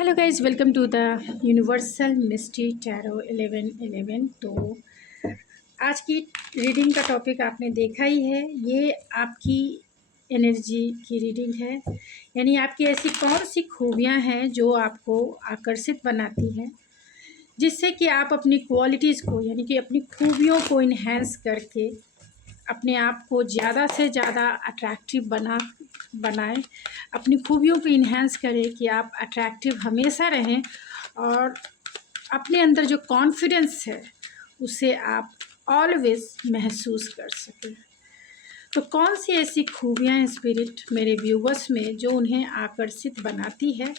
Hello guys, welcome to the universal mystery tarot 1111। तो आज की रीडिंग का टॉपिक आपने देखा ही है। ये आपकी एनर्जी की रीडिंग है, यानी आपकी ऐसी कौन सी खूबियाँ हैं जो आपको आकर्षित बनाती हैं, जिससे कि आप अपनी क्वालिटीज़ को यानी कि अपनी खूबियों को इन्हेंस करके अपने आप को ज़्यादा से ज़्यादा अट्रैक्टिव बनाएं, अपनी खूबियों को इन्हेंस करें कि आप अट्रैक्टिव हमेशा रहें और अपने अंदर जो कॉन्फिडेंस है उसे आप ऑलवेज महसूस कर सकें। तो कौन सी ऐसी खूबियाँ हैं स्पिरिट मेरे व्यूवर्स में जो उन्हें आकर्षित बनाती है।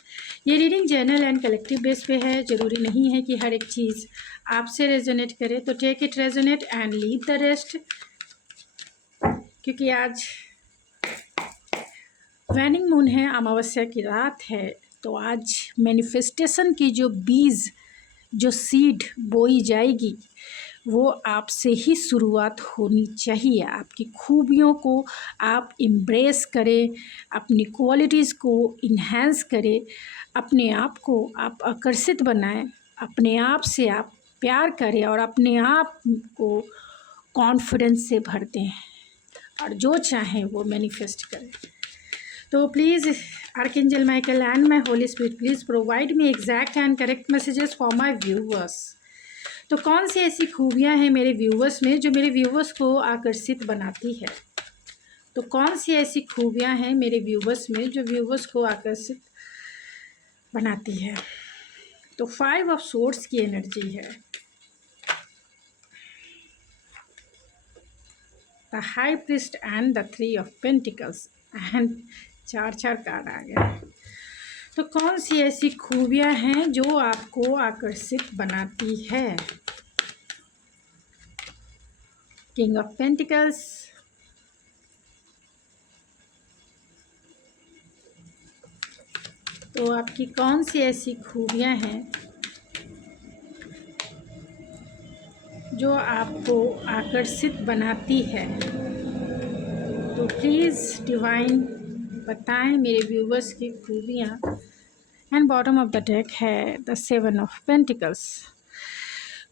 ये reading general and collective base पे है। ज़रूरी नहीं है कि हर एक चीज़ आपसे रेजोनेट करे, तो take it resonate and leave the rest, क्योंकि आज वैनिंग मून है, अमावस्या की रात है। तो आज मैनिफेस्टेशन की जो बीज, जो सीड बोई जाएगी वो आपसे ही शुरुआत होनी चाहिए। आपकी खूबियों को आप एम्ब्रेस करें, अपनी क्वालिटीज़ को इन्हेंस करें, अपने आप को आप आकर्षित बनाएं, अपने आप से आप प्यार करें और अपने आप को कॉन्फिडेंस से भर दें और जो चाहें वो मैनिफेस्ट करें। तो please archangel Michael and my Holi spirit, please provide me exact and correct messages for my viewers. तो कौन सी ऐसी खूबियां हैं मेरे व्यूवर्स में जो मेरे व्यूवर्स को आकर्षित बनाती है। तो कौन सी ऐसी खूबियां हैं मेरे व्यूवर्स में जो व्यूवर्स को आकर्षित बनाती है। तो 5 ऑफ सोर्ड्स की एनर्जी है, the high priest and the 3 of pentacles and चार कार्ड आ गए। तो कौन सी ऐसी खूबियां हैं जो आपको आकर्षित बनाती है। किंग ऑफ पेंटिकल्स, तो आपकी कौन सी ऐसी खूबियां हैं जो आपको आकर्षित बनाती है। तो प्लीज़ डिवाइन बताएं मेरे व्यूवर्स की खूबियाँ। And bottom of the deck है द 7 ऑफ पेंटिकल्स।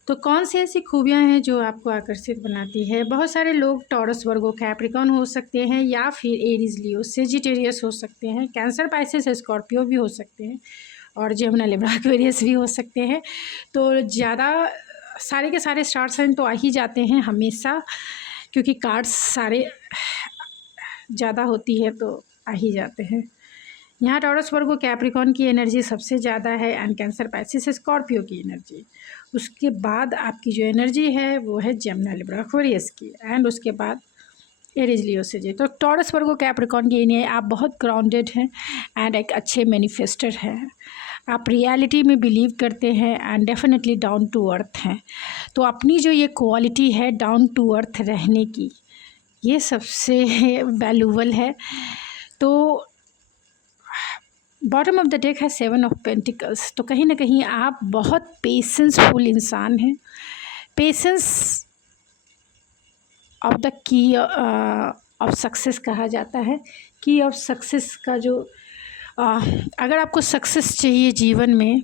तो कौन सी ऐसी खूबियाँ हैं जो आपको आकर्षित बनाती है। बहुत सारे लोग टॉरस, वर्गो, कैप्रिकॉर्न हो सकते हैं, या फिर एरीज, लियो, सेजिटेरियस हो सकते हैं, कैंसर, पाइसेस, स्कॉर्पियो भी हो सकते हैं, और जेमिनी, लिब्रा, एक्वेरियस भी हो सकते हैं। तो ज़्यादा सारे के सारे स्टार साइन तो आ ही जाते हैं हमेशा, क्योंकि कार्ड्स सारे ज़्यादा होती है तो आ ही जाते हैं। यहाँ टॉरस, वर्गो, कैप्रिकॉर्न की एनर्जी सबसे ज़्यादा है एंड कैंसर, पाइसेस, स्कॉर्पियो की एनर्जी। उसके बाद आपकी जो एनर्जी है वो है जेमिनी, लिब्रा, एक्वेरियस की, एंड उसके बाद एरीज, लियो, सेजिटेरियस। तो टॉरस, वर्गो, कैप्रिकॉर्न की एनर्जी, आप बहुत ग्राउंडेड हैं एंड एक अच्छे मैनिफेस्टर हैं। आप रियलिटी में बिलीव करते हैं and definitely down to earth हैं। तो अपनी जो ये क्वालिटी है डाउन टू अर्थ रहने की, ये सबसे वैल्यूबल है। तो बॉटम ऑफ द डेक है 7 ऑफ पेंटिकल्स। तो कहीं ना कहीं आप बहुत पेशेंसफुल इंसान हैं। Patience of the key of success कहा जाता है। की ऑफ सक्सेस का जो अगर आपको सक्सेस चाहिए जीवन में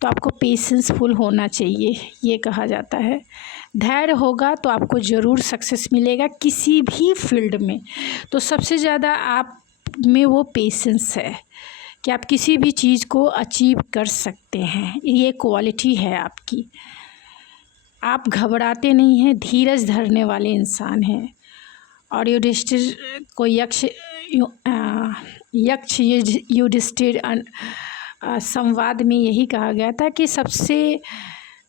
तो आपको पेशेंसफुल होना चाहिए, ये कहा जाता है। धैर्य होगा तो आपको ज़रूर सक्सेस मिलेगा किसी भी फील्ड में। तो सबसे ज़्यादा आप में वो पेशेंस है कि आप किसी भी चीज़ को अचीव कर सकते हैं, ये क्वालिटी है आपकी। आप घबराते नहीं हैं, धीरज धरने वाले इंसान हैं। और युधिष्ठिर को यक्ष युधिष्ठिर संवाद में यही कहा गया था कि सबसे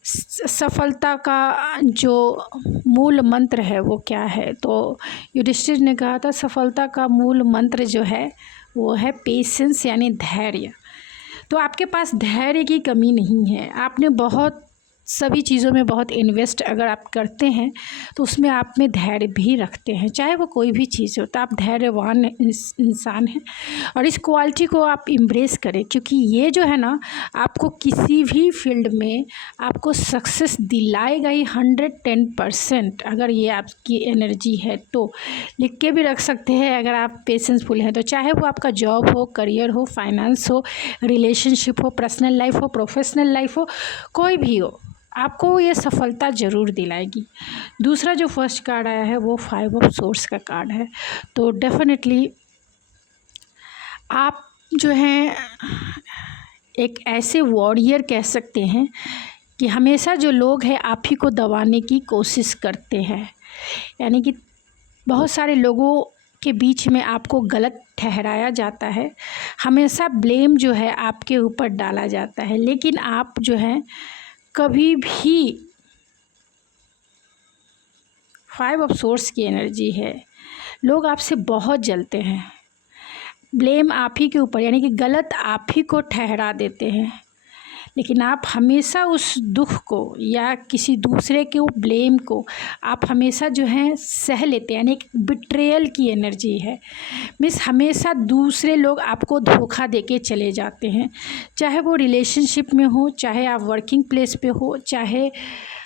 सफलता का जो मूल मंत्र है वो क्या है। तो युधिष्ठिर ने कहा था सफलता का मूल मंत्र जो है वो है पेशेंस, यानी धैर्य। तो आपके पास धैर्य की कमी नहीं है। आपने बहुत सभी चीज़ों में बहुत इन्वेस्ट अगर आप करते हैं तो उसमें आप में धैर्य भी रखते हैं, चाहे वो कोई भी चीज़ हो, तो आप धैर्यवान इंसान हैं और इस क्वालिटी को आप एम्ब्रेस करें, क्योंकि ये जो है ना आपको किसी भी फील्ड में आपको सक्सेस दिलाएगा ही 110%। अगर ये आपकी एनर्जी है तो लिख के भी रख सकते हैं अगर आप पेशेंसफुल हैं तो, चाहे वो आपका जॉब हो, करियर हो, फाइनेंस हो, रिलेशनशिप हो, पर्सनल लाइफ हो, प्रोफेशनल लाइफ हो, कोई भी हो, आपको ये सफलता ज़रूर दिलाएगी। दूसरा जो फर्स्ट कार्ड आया है वो 5 ऑफ सोर्स का कार्ड है। तो डेफिनेटली आप जो हैं एक ऐसे वॉरियर कह सकते हैं कि हमेशा जो लोग हैं आप ही को दबाने की कोशिश करते हैं, यानी कि बहुत सारे लोगों के बीच में आपको गलत ठहराया जाता है, हमेशा ब्लेम जो है आपके ऊपर डाला जाता है, लेकिन आप जो हैं कभी भी 5 ऑफ सोर्स की एनर्जी है, लोग आपसे बहुत जलते हैं, ब्लेम आप ही के ऊपर, यानी कि गलत आप ही को ठहरा देते हैं, लेकिन आप हमेशा उस दुख को या किसी दूसरे के ब्लेम को आप हमेशा जो है सह लेते हैं, यानी एक बिट्रेयल की एनर्जी है। मीन्स हमेशा दूसरे लोग आपको धोखा देके चले जाते हैं, चाहे वो रिलेशनशिप में हो, चाहे आप वर्किंग प्लेस पे हो, चाहे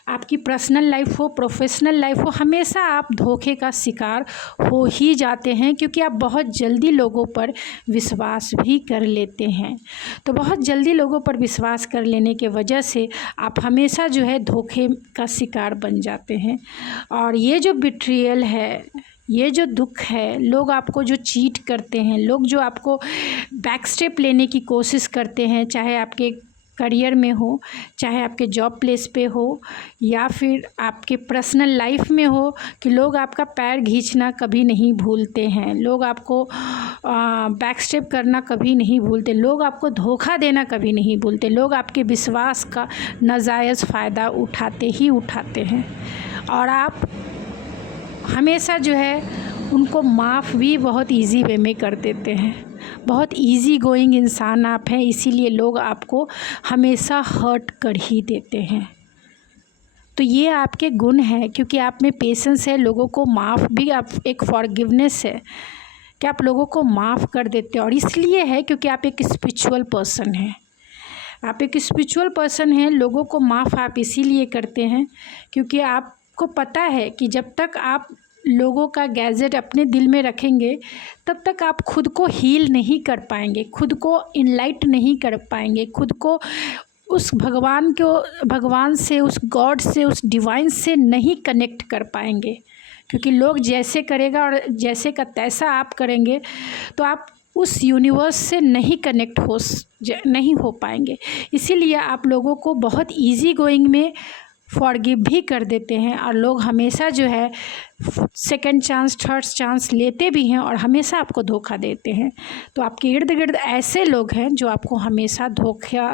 आपकी पर्सनल लाइफ हो, प्रोफेशनल लाइफ हो, हमेशा आप धोखे का शिकार हो ही जाते हैं, क्योंकि आप बहुत जल्दी लोगों पर विश्वास भी कर लेते हैं। तो बहुत जल्दी लोगों पर विश्वास कर लेने के वजह से आप हमेशा जो है धोखे का शिकार बन जाते हैं। और ये जो बिट्रियल है, ये जो दुख है, लोग आपको जो चीट करते हैं, लोग जो आपको बैक स्टेप लेने की कोशिश करते हैं, चाहे आपके करियर में हो, चाहे आपके जॉब प्लेस पे हो, या फिर आपके पर्सनल लाइफ में हो, कि लोग आपका पैर खींचना कभी नहीं भूलते हैं, लोग आपको बैक स्टेप करना कभी नहीं भूलते, लोग आपको धोखा देना कभी नहीं भूलते, लोग आपके विश्वास का नाजायज़ फ़ायदा उठाते ही उठाते हैं, और आप हमेशा जो है उनको माफ़ भी बहुत इजी वे में कर देते हैं। बहुत इजी गोइंग इंसान आप हैं, इसीलिए लोग आपको हमेशा हर्ट कर ही देते हैं। तो ये आपके गुण हैं, क्योंकि आप में पेशेंस है, लोगों को माफ़ भी, आप एक फॉरगिवनेस है कि आप लोगों को माफ़ कर देते हैं, और इसलिए है क्योंकि आप एक स्पिरिचुअल पर्सन हैं। आप एक स्पिरिचुअल पर्सन हैं, लोगों को माफ़ आप इसीलिए करते हैं क्योंकि आपको पता है कि जब तक आप लोगों का गैजेट अपने दिल में रखेंगे तब तक आप खुद को हील नहीं कर पाएंगे, खुद को इनलाइट नहीं कर पाएंगे, खुद को उस भगवान से, उस गॉड से, उस डिवाइन से नहीं कनेक्ट कर पाएंगे, क्योंकि लोग जैसे करेगा और जैसे का तैसा आप करेंगे तो आप उस यूनिवर्स से नहीं कनेक्ट नहीं हो पाएंगे। इसीलिए आप लोगों को बहुत इजी गोइंग में फॉरगिव भी कर देते हैं, और लोग हमेशा जो है सेकंड चांस, थर्ड चांस लेते भी हैं और हमेशा आपको धोखा देते हैं। तो आपके इर्द गिर्द ऐसे लोग हैं जो आपको हमेशा धोखा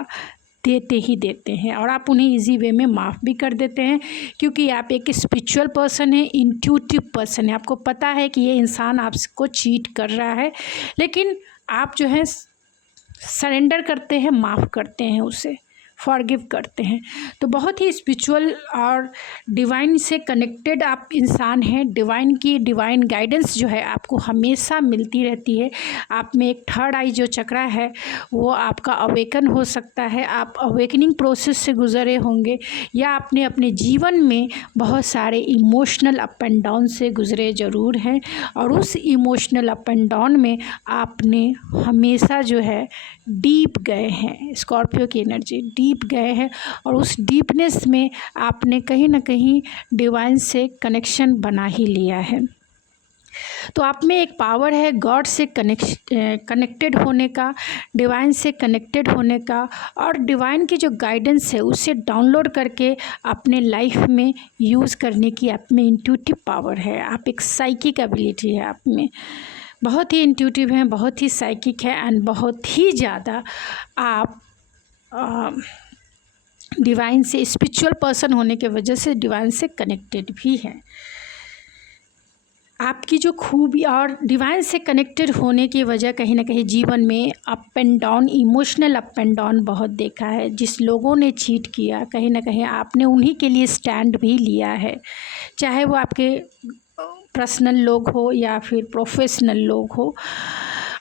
देते ही देते हैं, और आप उन्हें इजी वे में माफ़ भी कर देते हैं, क्योंकि आप एक स्पिरिचुअल पर्सन है, इंट्यूटिव पर्सन है। आपको पता है कि ये इंसान आपको चीट कर रहा है, लेकिन आप जो है सरेंडर करते हैं, माफ़ करते हैं, उसे फॉरगिव करते हैं। तो बहुत ही स्पिरिचुअल और डिवाइन से कनेक्टेड आप इंसान हैं। डिवाइन गाइडेंस जो है आपको हमेशा मिलती रहती है। आप में एक थर्ड आई जो चक्रा है वो आपका अवेकन हो सकता है, आप अवेकनिंग प्रोसेस से गुजरे होंगे, या आपने अपने जीवन में बहुत सारे इमोशनल अप एंड डाउन से गुजरे ज़रूर हैं, और उस इमोशनल अप एंड डाउन में आपने हमेशा जो है डीप गए हैं। स्कॉर्पियो की एनर्जी डीप गए हैं, और उस डीपनेस में आपने कहीं ना कहीं डिवाइन से कनेक्शन बना ही लिया है। तो आप में एक पावर है गॉड से कनेक्टेड होने का, डिवाइन से कनेक्टेड होने का, और डिवाइन की जो गाइडेंस है उसे डाउनलोड करके अपने लाइफ में यूज़ करने की आप में इंट्यूटिव पावर है। आप एक साइकिक एबिलिटी है आप में, बहुत ही इंट्यूटिव हैं, बहुत ही साइकिक है, एंड बहुत ही ज़्यादा आप डिवाइन से, स्पिरिचुअल पर्सन होने के वजह से डिवाइन से कनेक्टेड भी हैं। आपकी जो खूबी और डिवाइन से कनेक्टेड होने की वजह कहीं ना कहीं जीवन में up and down, emotional up and down बहुत देखा है। जिस लोगों ने चीट किया कहीं ना कहीं आपने उन्हीं के लिए स्टैंड भी लिया है, चाहे वो आपके पर्सनल लोग हो या फिर प्रोफेशनल लोग हो।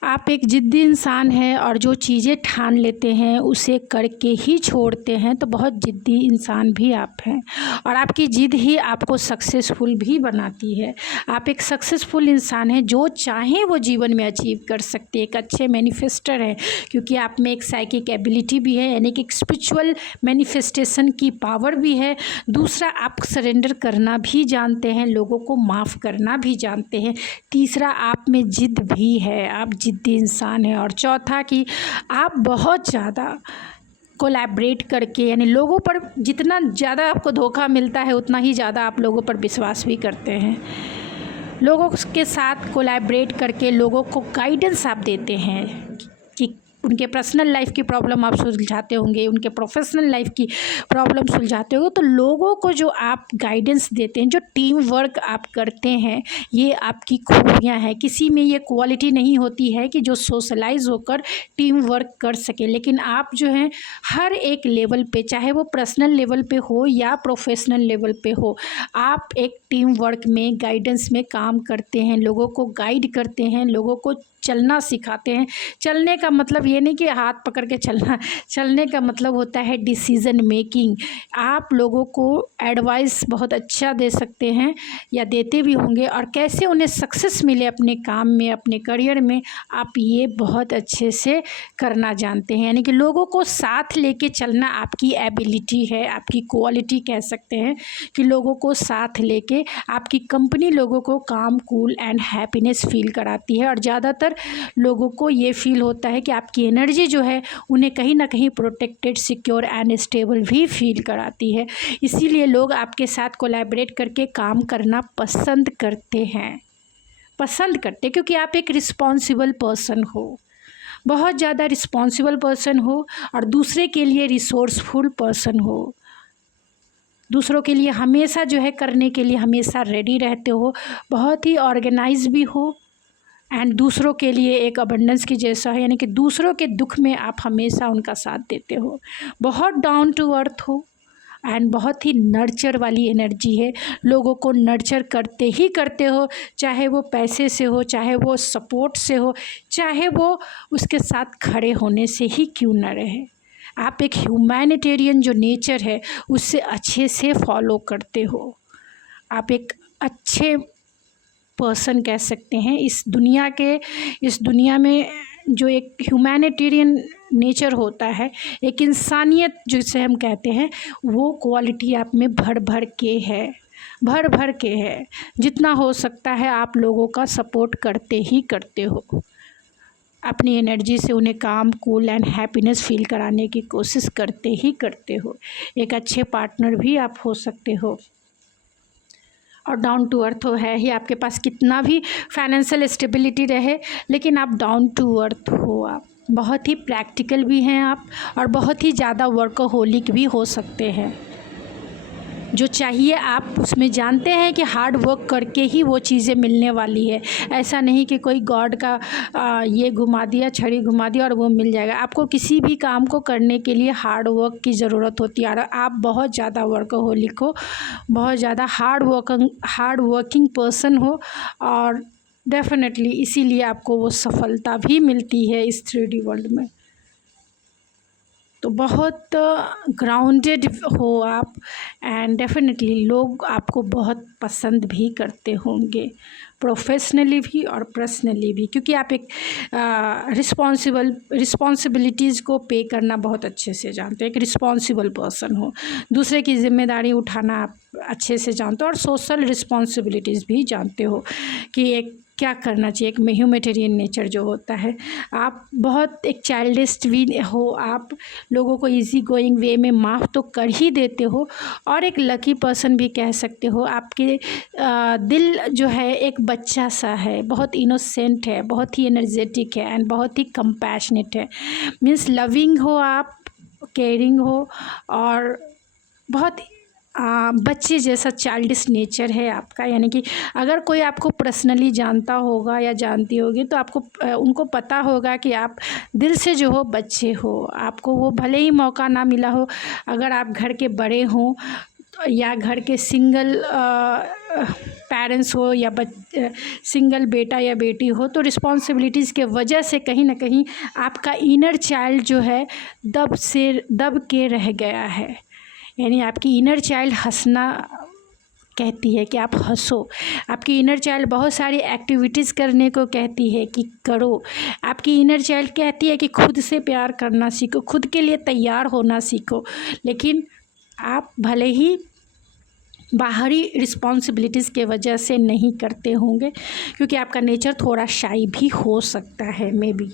आप एक ज़िद्दी इंसान हैं और जो चीज़ें ठान लेते हैं उसे करके ही छोड़ते हैं, तो बहुत ज़िद्दी इंसान भी आप हैं और आपकी ज़िद ही आपको सक्सेसफुल भी बनाती है। आप एक सक्सेसफुल इंसान हैं, जो चाहें वो जीवन में अचीव कर सकते हैं। एक अच्छे मैनिफेस्टर हैं क्योंकि आप में एक साइकिक एबिलिटी भी है, यानी कि एक स्पिरिचुअल मैनिफेस्टेशन की पावर भी है। दूसरा, आप सरेंडर करना भी जानते हैं, लोगों को माफ़ करना भी जानते हैं। तीसरा, आप में ज़िद भी है, आप ज़िद्दी इंसान हैं। और चौथा कि आप बहुत ज़्यादा कोलैबोरेट करके, यानी लोगों पर जितना ज़्यादा आपको धोखा मिलता है उतना ही ज़्यादा आप लोगों पर विश्वास भी करते हैं। लोगों के साथ कोलैबोरेट करके लोगों को गाइडेंस आप देते हैं कि उनके पर्सनल लाइफ की प्रॉब्लम आप सुलझाते होंगे, उनके प्रोफेशनल लाइफ की प्रॉब्लम सुलझाते होंगे। तो लोगों को जो आप गाइडेंस देते हैं, जो टीम वर्क आप करते हैं, ये आपकी खूबियाँ हैं। किसी में ये क्वालिटी नहीं होती है कि जो सोशलाइज होकर टीम वर्क कर सके, लेकिन आप जो हैं हर एक लेवल पे, चाहे वो पर्सनल लेवल पे हो या प्रोफेशनल लेवल पे हो, आप एक टीम वर्क में, गाइडेंस में काम करते हैं, लोगों को गाइड करते हैं, लोगों को चलना सिखाते हैं। चलने का मतलब ये नहीं कि हाथ पकड़ के चलना, चलने का मतलब होता है डिसीज़न मेकिंग। आप लोगों को एडवाइस बहुत अच्छा दे सकते हैं या देते भी होंगे, और कैसे उन्हें सक्सेस मिले अपने काम में, अपने करियर में, आप ये बहुत अच्छे से करना जानते हैं। यानी कि लोगों को साथ लेके चलना आपकी एबिलिटी है, आपकी क्वालिटी कह सकते हैं कि लोगों को साथ लेके आपकी कंपनी लोगों को काम, कूल एंड हैप्पीनेस फील कराती है। और ज़्यादातर लोगों को ये फील होता है कि आपकी एनर्जी जो है उन्हें कहीं ना कहीं प्रोटेक्टेड, सिक्योर एंड स्टेबल भी फील कराती है। इसीलिए लोग आपके साथ कोलैबोरेट करके काम करना पसंद करते हैं, क्योंकि आप एक रिस्पॉन्सिबल पर्सन हो, बहुत ज़्यादा रिस्पॉन्सिबल पर्सन हो, और दूसरे के लिए रिसोर्सफुल पर्सन हो, दूसरों के लिए हमेशा जो है करने के लिए हमेशा रेडी रहते हो, बहुत ही ऑर्गेनाइज भी हो, एंड दूसरों के लिए एक अबंडेंस की जैसा है, यानी कि दूसरों के दुख में आप हमेशा उनका साथ देते हो। बहुत डाउन टू अर्थ हो एंड बहुत ही नर्चर वाली एनर्जी है, लोगों को नर्चर करते ही करते हो, चाहे वो पैसे से हो, चाहे वो सपोर्ट से हो, चाहे वो उसके साथ खड़े होने से ही क्यों न रहे। आप एक ह्यूमैनिटेरियन जो नेचर है उससे अच्छे से फॉलो करते हो। आप एक अच्छे पर्सन कह सकते हैं। इस दुनिया में जो एक ह्यूमैनिटेरियन नेचर होता है, एक इंसानियत जिसे हम कहते हैं, वो क्वालिटी आप में भर भर के है। जितना हो सकता है आप लोगों का सपोर्ट करते ही करते हो, अपनी एनर्जी से उन्हें काम, कूल एंड हैप्पीनेस फील कराने की कोशिश करते ही करते हो। एक अच्छे पार्टनर भी आप हो सकते हो, और डाउन टू अर्थ हो है ही। आपके पास कितना भी फाइनेंशियल स्टेबिलिटी रहे, लेकिन आप डाउन टू अर्थ हो, आप बहुत ही प्रैक्टिकल भी हैं आप, और बहुत ही ज़्यादा वर्कहोलिक भी हो सकते हैं। जो चाहिए आप उसमें जानते हैं कि हार्ड वर्क करके ही वो चीज़ें मिलने वाली है। ऐसा नहीं कि कोई गॉड का ये घुमा दिया, छड़ी घुमा दिया और वो मिल जाएगा। आपको किसी भी काम को करने के लिए हार्ड वर्क की ज़रूरत होती है, और आप बहुत ज़्यादा वर्कहोलिक हो, बहुत ज़्यादा हार्ड वर्किंग पर्सन हो, और डेफिनेटली इसीलिए आपको वो सफलता भी मिलती है इस 3D वर्ल्ड में। तो बहुत ग्राउंडेड हो आप, एंड डेफिनेटली लोग आपको बहुत पसंद भी करते होंगे, प्रोफेशनली भी और पर्सनली भी, क्योंकि आप एक रिस्पॉन्सिबिलिटीज़ को पे करना बहुत अच्छे से जानते हो, एक रिस्पॉन्सिबल पर्सन हो, दूसरे की जिम्मेदारी उठाना आप अच्छे से जानते हो, और सोशल रिस्पॉन्सिबिलिटीज़ भी जानते हो कि एक क्या करना चाहिए। एक ह्यूमैनिटेरियन नेचर जो होता है, आप बहुत एक चाइल्डिश भी हो, आप लोगों को इजी गोइंग वे में माफ़ तो कर ही देते हो, और एक लकी पर्सन भी कह सकते हो। आपके दिल जो है एक बच्चा सा है, बहुत इनोसेंट है, बहुत ही एनर्जेटिक है, एंड बहुत ही कंपैशनेट है। मीन्स लविंग हो आप, केयरिंग हो, और बहुत बच्चे जैसा चाइल्डिश नेचर है आपका, यानी कि अगर कोई आपको पर्सनली जानता होगा या जानती होगी तो आपको उनको पता होगा कि आप दिल से जो हो बच्चे हो। आपको वो भले ही मौका ना मिला हो, अगर आप घर के बड़े हों या घर के सिंगल पेरेंट्स हो या सिंगल बेटा या बेटी हो, तो रिस्पॉन्सिबिलिटीज़ के वजह से कहीं ना कहीं आपका इनर चाइल्ड जो है दब के रह गया है। यानी आपकी इनर चाइल्ड हंसना कहती है कि आप हंसो। आपकी इनर चाइल्ड बहुत सारी एक्टिविटीज़ करने को कहती है कि करो। आपकी इनर चाइल्ड कहती है कि खुद से प्यार करना सीखो, खुद के लिए तैयार होना सीखो। लेकिन आप भले ही बाहरी रिस्पॉन्सिबिलिटीज़ के वजह से नहीं करते होंगे, क्योंकि आपका नेचर थोड़ा शाई भी हो सकता है, मे बी।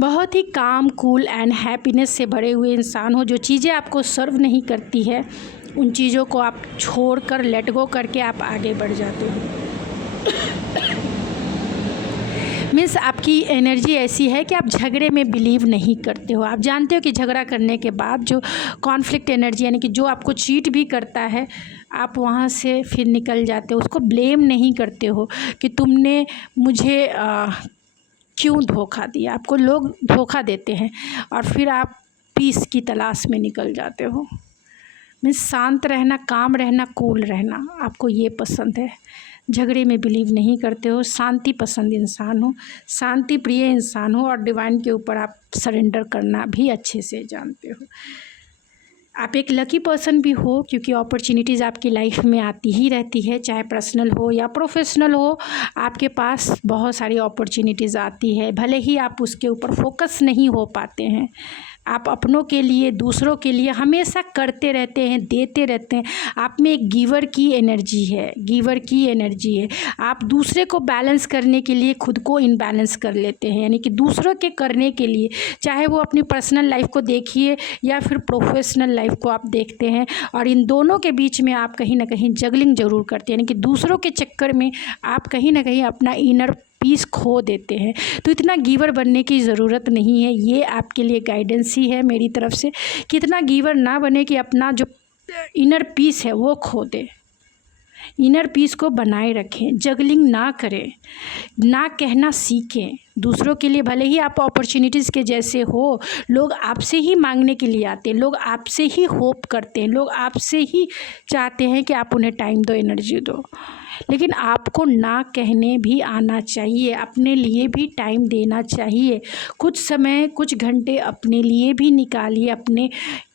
बहुत ही काम, कूल एंड हैप्पीनेस से भरे हुए इंसान हो। जो चीज़ें आपको सर्व नहीं करती है उन चीज़ों को आप छोड़कर लेट गो करके आप आगे बढ़ जाते हो। मीन्स आपकी एनर्जी ऐसी है कि आप झगड़े में बिलीव नहीं करते हो। आप जानते हो कि झगड़ा करने के बाद जो कॉन्फ्लिक्ट एनर्जी, यानी कि जो आपको चीट भी करता है, आप वहाँ से फिर निकल जाते हो। उसको ब्लेम नहीं करते हो कि तुमने मुझे क्यों धोखा दिया। आपको लोग धोखा देते हैं और फिर आप पीस की तलाश में निकल जाते हो। मीन्स शांत रहना, काम रहना, कूल रहना, आपको ये पसंद है। झगड़े में बिलीव नहीं करते हो, शांति पसंद इंसान हो, शांति प्रिय इंसान हो, और डिवाइन के ऊपर आप सरेंडर करना भी अच्छे से जानते हो। आप एक लकी पर्सन भी हो, क्योंकि अपॉर्चुनिटीज़ आपकी लाइफ में आती ही रहती है, चाहे पर्सनल हो या प्रोफेशनल हो। आपके पास बहुत सारी अपॉर्चुनिटीज़ आती है, भले ही आप उसके ऊपर फोकस नहीं हो पाते हैं। आप अपनों के लिए, दूसरों के लिए हमेशा करते रहते हैं, देते रहते हैं। आप में एक गिवर की एनर्जी है, गिवर की एनर्जी है। आप दूसरे को बैलेंस करने के लिए खुद को इनबैलेंस कर लेते हैं, यानी कि दूसरों के करने के लिए, चाहे वो अपनी पर्सनल लाइफ को देखिए या फिर प्रोफेशनल लाइफ को आप देखते हैं, और इन दोनों के बीच में आप कहीं ना कहीं जगलिंग ज़रूर करते हैं, यानी कि दूसरों के चक्कर में आप कहीं ना कहीं अपना इनर पीस खो देते हैं। तो इतना गिवर बनने की ज़रूरत नहीं है। ये आपके लिए गाइडेंस ही है मेरी तरफ से कि इतना गिवर ना बने कि अपना जो इनर पीस है वो खो दे। इनर पीस को बनाए रखें, जगलिंग ना करें, ना कहना सीखें दूसरों के लिए। भले ही आप अपॉर्चुनिटीज़ के जैसे हो, लोग आपसे ही मांगने के लिए आते हैं, लोग आपसे ही होप करते हैं, लोग आपसे ही चाहते हैं कि आप उन्हें टाइम दो, एनर्जी दो। लेकिन आपको ना कहने भी आना चाहिए, अपने लिए भी टाइम देना चाहिए। कुछ समय, कुछ घंटे अपने लिए भी निकालिए, अपने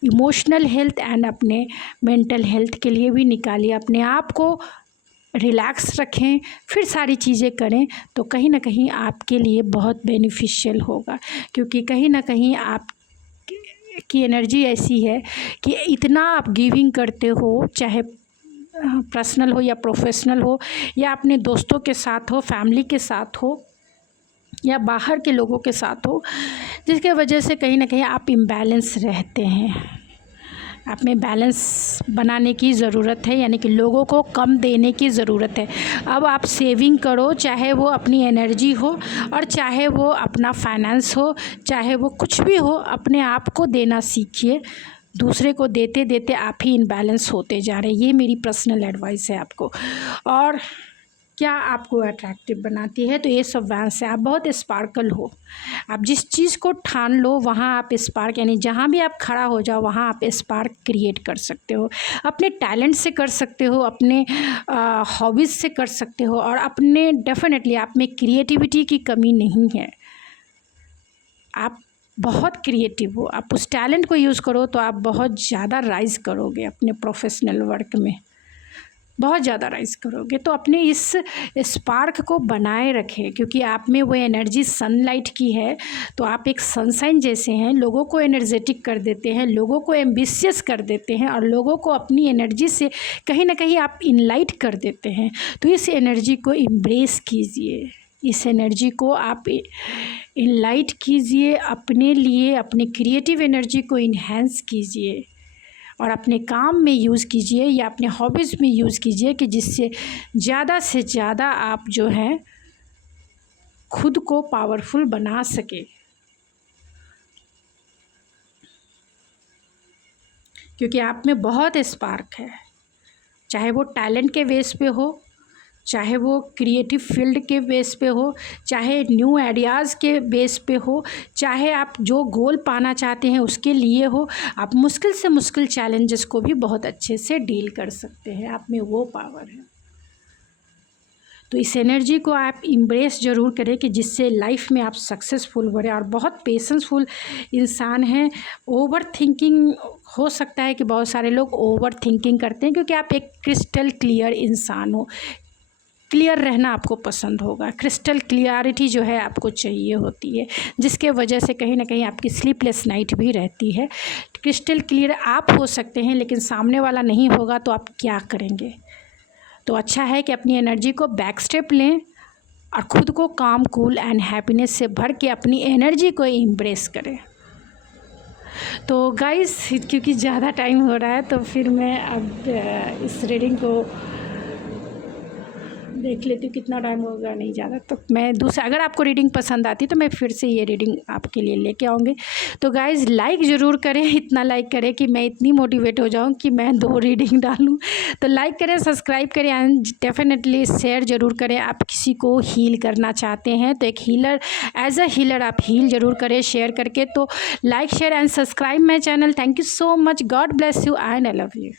इमोशनल हेल्थ एंड अपने मेंटल हेल्थ के लिए भी निकालिए। अपने आप को रिलैक्स रखें, फिर सारी चीज़ें करें, तो कहीं ना कहीं आपके लिए बहुत बेनिफिशियल होगा। क्योंकि कहीं ना कहीं आप की एनर्जी ऐसी है कि इतना आप गिविंग करते हो, चाहे पर्सनल हो या प्रोफेशनल हो, या अपने दोस्तों के साथ हो, फैमिली के साथ हो, या बाहर के लोगों के साथ हो, जिसके वजह से कहीं ना कहीं आप इम्बैलेंस रहते हैं। आप में बैलेंस बनाने की ज़रूरत है, यानी कि लोगों को कम देने की ज़रूरत है। अब आप सेविंग करो, चाहे वो अपनी एनर्जी हो और चाहे वो अपना फाइनेंस हो, चाहे वो कुछ भी हो, अपने आप को देना सीखिए। दूसरे को देते देते आप ही इनबैलेंस होते जा रहे हैं। ये मेरी पर्सनल एडवाइस है आपको। और क्या आपको अट्रैक्टिव बनाती है, तो ये सब वैंस है। आप बहुत स्पार्कल हो। आप जिस चीज़ को ठान लो वहाँ आप स्पार्क, यानी जहाँ भी आप खड़ा हो जाओ वहाँ आप स्पार्क क्रिएट कर सकते हो। अपने टैलेंट से कर सकते हो, अपने हॉबीज़ से कर सकते हो, और अपने डेफिनेटली आप में क्रिएटिविटी की कमी नहीं है। आप बहुत क्रिएटिव हो। आप उस टैलेंट को यूज़ करो तो आप बहुत ज़्यादा राइज़ करोगे अपने प्रोफेशनल वर्क में, बहुत ज़्यादा राइज़ करोगे। तो अपने इस स्पार्क को बनाए रखें, क्योंकि आप में वो एनर्जी सनलाइट की है। तो आप एक सनशाइन जैसे हैं, लोगों को एनर्जेटिक कर देते हैं, लोगों को एम्बिशियस कर देते हैं, और लोगों को अपनी एनर्जी से कहीं ना कहीं आप इनलाइट कर देते हैं। तो इस एनर्जी को एम्ब्रेस कीजिए, इस एनर्जी को आप इनलाइट कीजिए, अपने लिए अपनी क्रिएटिव एनर्जी को इन्हेंस कीजिए, और अपने काम में यूज़ कीजिए या अपने हॉबीज़ में यूज़ कीजिए, कि जिससे ज़्यादा से ज़्यादा आप जो है खुद को पावरफुल बना सके। क्योंकि आप में बहुत स्पार्क है, चाहे वो टैलेंट के बेस पे हो, चाहे वो क्रिएटिव फील्ड के बेस पे हो, चाहे न्यू आइडियाज़ के बेस पे हो, चाहे आप जो गोल पाना चाहते हैं उसके लिए हो, आप मुश्किल से मुश्किल चैलेंजेस को भी बहुत अच्छे से डील कर सकते हैं। आप में वो पावर है। तो इस एनर्जी को आप इम्ब्रेस ज़रूर करें कि जिससे लाइफ में आप सक्सेसफुल बने। और बहुत पेशेंसफुल इंसान हैं। ओवर थिंकिंग हो सकता है कि बहुत सारे लोग ओवर थिंकिंग करते हैं, क्योंकि आप एक क्रिस्टल क्लियर इंसान हो। क्लियर रहना आपको पसंद होगा, क्रिस्टल क्लियरिटी जो है आपको चाहिए होती है, जिसके वजह से कहीं ना कहीं आपकी स्लीपलेस नाइट भी रहती है। क्रिस्टल क्लियर आप हो सकते हैं, लेकिन सामने वाला नहीं होगा तो आप क्या करेंगे। तो अच्छा है कि अपनी एनर्जी को बैक स्टेप लें और ख़ुद को काम, कूल एंड हैप्पीनेस से भर के अपनी एनर्जी को इम्ब्रेस करें। तो गाइस, क्योंकि ज़्यादा टाइम हो रहा है तो फिर मैं अब इस रीडिंग को देख लेती हूँ कितना टाइम होगा, नहीं ज़्यादा। तो मैं दूसरा, अगर आपको रीडिंग पसंद आती तो मैं फिर से ये रीडिंग आपके लिए लेके आऊँगी। तो गाइज़, लाइक ज़रूर करें, इतना लाइक करें कि मैं इतनी मोटिवेट हो जाऊँ कि मैं 2 रीडिंग डालूँ। तो लाइक करें, सब्सक्राइब करें एंड डेफिनेटली शेयर ज़रूर करें। आप किसी को हील करना चाहते हैं तो एक हीलर, एज अ हीलर आप हील ज़रूर करें शेयर करके। तो like, share and subscribe my channel. Thank you so much. God bless you and I love you.